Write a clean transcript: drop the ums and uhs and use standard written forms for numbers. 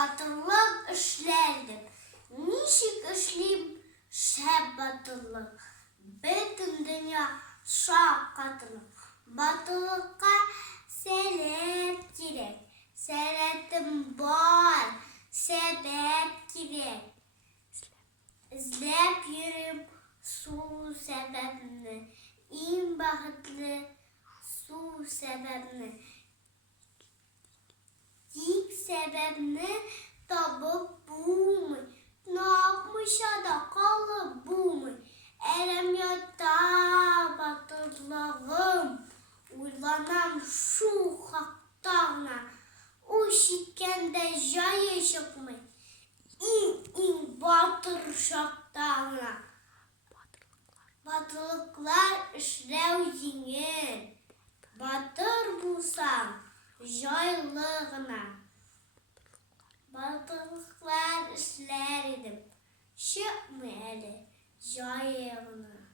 batılık işlerdim. Nişik işleyim şep batılık. Bütün dünya şak katılık. Batılıkka sebep gerek. Sebepim var. Sebep gerek. İzlep yürüm su sebebini. En bahtlı su sebebini. İlk sebebini tabıp bu mu? Ne yapmış da kalıp bu mu? Erem yatta batırlığım. Uylanam şu haktağına. O şikkende jayı şıkmı. İn batır şaktağına. Batılıklar işlev yengin. Batır bulsam jaylığına. Batılıklar işler idim. Şıkmı eli jaylığına.